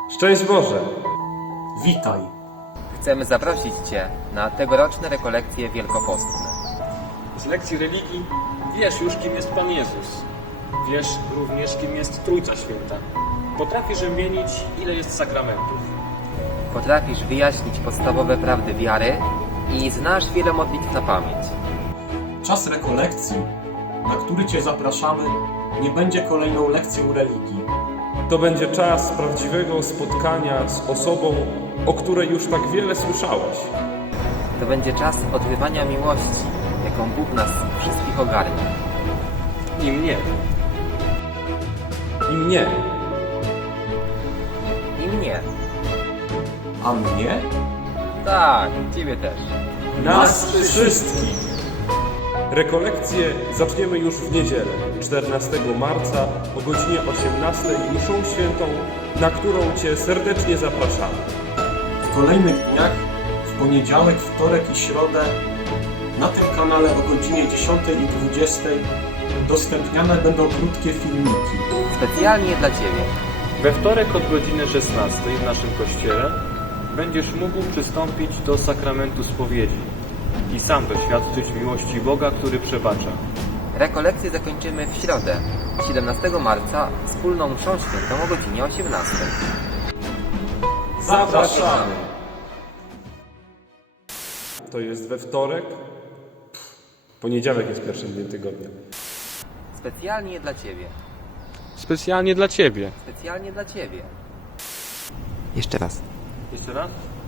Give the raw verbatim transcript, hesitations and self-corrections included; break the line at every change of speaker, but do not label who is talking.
Szczęść Boże!
Witaj!
Chcemy zaprosić Cię na tegoroczne rekolekcje wielkopostne.
Z lekcji religii wiesz już, kim jest Pan Jezus. Wiesz również, kim jest Trójca Święta. Potrafisz wymienić, ile jest sakramentów.
Potrafisz wyjaśnić podstawowe prawdy wiary i znasz wiele modlitw na pamięć.
Czas rekolekcji, na który Cię zapraszamy, nie będzie kolejną lekcją religii.
To będzie czas prawdziwego spotkania z osobą, o której już tak wiele słyszałeś.
To będzie czas odkrywania miłości, jaką Bóg nas wszystkich ogarnia.
I mnie.
I mnie.
I mnie.
A mnie?
Tak, Ciebie też.
Nas wszystkich! Rekolekcje zaczniemy już w niedzielę, czternastego marca o godzinie osiemnastej mszą świętą, na którą Cię serdecznie zapraszamy.
W kolejnych dniach, w poniedziałek, wtorek i środę, na tym kanale o godzinie dziesiątej i dwudziestej udostępniane będą krótkie filmiki.
Specjalnie dla Ciebie.
We wtorek od godziny szesnastej w naszym kościele będziesz mógł przystąpić do sakramentu spowiedzi i sam doświadczyć miłości Boga, który przebacza.
Rekolekcje zakończymy w środę, siedemnastego marca, wspólną mszą świętą o godzinie osiemnastej.
Zapraszamy! To jest we wtorek. Poniedziałek jest pierwszym dniem tygodnia.
Specjalnie dla Ciebie.
Specjalnie dla Ciebie.
Specjalnie dla Ciebie. Jeszcze raz.
Jeszcze raz?